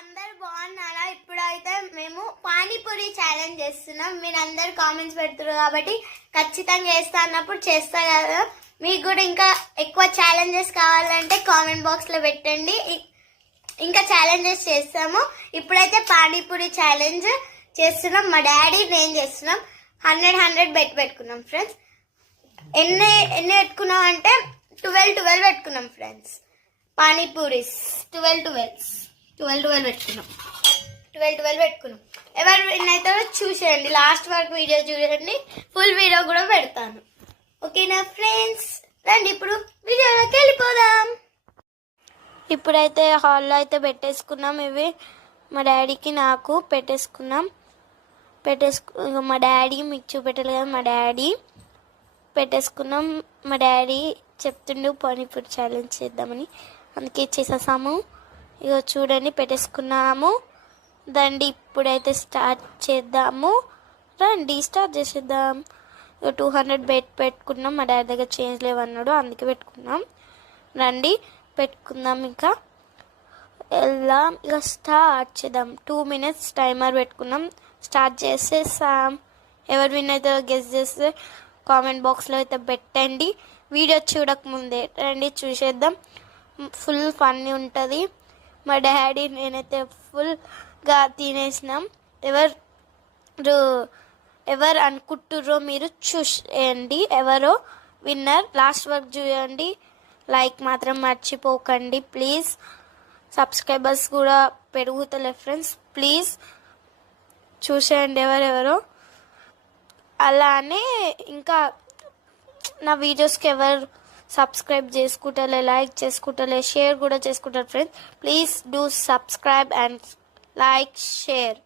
అందరు బాగున్నారా? ఇప్పుడైతే మేము పానీపూరి ఛాలెంజ్ చేస్తున్నాం. మీరు అందరు కామెంట్స్ పెడుతున్నారు కాబట్టి ఖచ్చితంగా చేస్తా అన్నప్పుడు చేస్తా కదా. మీకు కూడా ఇంకా ఎక్కువ ఛాలెంజెస్ కావాలంటే కామెంట్ బాక్స్ లో పెట్టండి, ఇంకా ఛాలెంజెస్ చేస్తాము. ఇప్పుడైతే పానీపూరి ఛాలెంజ్ చేస్తున్నాం. మా డాడీ నేను చేస్తున్నాం. 100 బెట్ పెట్టుకున్నాం ఫ్రెండ్స్. ఎన్ని పెట్టుకున్నాం అంటే 12 పెట్టుకున్నాం ఫ్రెండ్స్. పానీపూరీస్ 12 పెట్టుకున్నాం. 12 పెట్టుకున్నాం. ఎవరు విన్ అవుతారో చూసేయండి, లాస్ట్ వరకు వీడియో చూడండి, ఫుల్ వీడియో కూడా పెడతాను. ఓకేనా ఫ్రెండ్స్? రండి ఇప్పుడు వీడియోలోకి వెళ్ళిపోదాం. ఇప్పుడైతే హాల్లో అయితే పెట్టేసుకున్నాం. ఇవి మా డాడీకి నాకు పెట్టేసుకున్నాం. మా డాడీ మీకు చూపెట్టాలి కదా, మా డాడీ పెట్టేసుకున్నాం. మా డాడీ చెప్తుండు పానీపూరి ఛాలెంజ్ చేద్దామని, అందుకే చేసేసాము. ఇగో చూడండి పెట్టేసుకున్నాము. రండి ఇప్పుడైతే స్టార్ట్ చేద్దాము. రండి స్టార్ట్ చేసేద్దాం. ఇక 200 బెట్ పెట్టుకున్నాం. మా డాడీ దగ్గర చేంజ్ లేవన్నాడు, అందుకే పెట్టుకున్నాం. రండి పెట్టుకుందాం. ఇంకా వెళ్దాం. ఇక స్టార్ట్ చేద్దాం. 2 minutes టైమర్ పెట్టుకున్నాం. స్టార్ట్ చేసేసాం. ఎవరు విన్ అయితే గెస్ చేస్తే కామెంట్ బాక్స్లో అయితే పెట్టండి. వీడియో చూడకముందే రండి చూసేద్దాం. ఫుల్ ఫన్నీ ఉంటుంది. మా డాడీ నేనైతే ఫుల్గా తినేసినాం. ఎవరు అనుకుంటుర్రో మీరు చూసేయండి. ఎవరో విన్నర్ లాస్ట్ వరకు చూడండి. లైక్ మాత్రం మర్చిపోకండి ప్లీజ్. సబ్స్క్రైబర్స్ కూడా పెరుగుతలే ఫ్రెండ్స్, ప్లీజ్ చూసేయండి ఎవరెవరో. అలానే ఇంకా నా వీడియోస్కి ఎవరు సబ్స్క్రైబ్ చేసుకుంటలే, లైక్ చేసుకుంటలే, షేర్ కూడా చేసుకుంటారు friends. Please do subscribe and like share.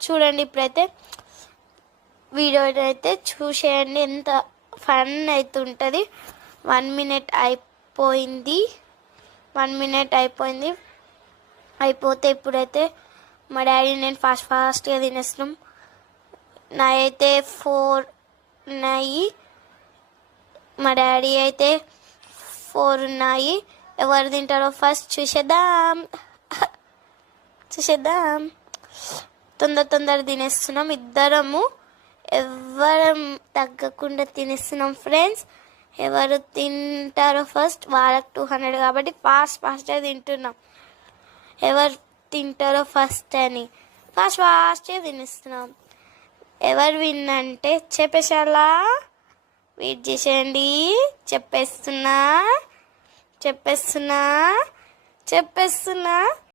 చూడండి ఇప్పుడైతే వీడియో అయితే చూసేయండి, ఎంత ఫన్ అవుతుంటుంది. 1 minute అయిపోయింది. 1 minute అయిపోతే ఇప్పుడైతే మా డాడీ నేను ఫాస్ట్గా తినేస్తున్నాం. నా అయితే 4 ఉన్నాయి, మా డాడీ అయితే 4 ఉన్నాయి. ఎవరు తింటారో ఫస్ట్ చూసేద్దాం. తొందర తినేస్తున్నాం ఇద్దరము. ఎవరం తగ్గకుండా తినేస్తున్నాం ఫ్రెండ్స్. ఎవరు తింటారో ఫస్ట్ వాళ్ళకి 200 కాబట్టి ఫాస్ట్గా తింటున్నాం. ఎవరు తింటారో ఫస్ట్ అని ఫాస్ట్గా తినేస్తున్నాం. ఎవరు విన్ అంటే చెప్పేసాలా, వెయిట్ చేసేయండి. చెప్పేస్తున్నా.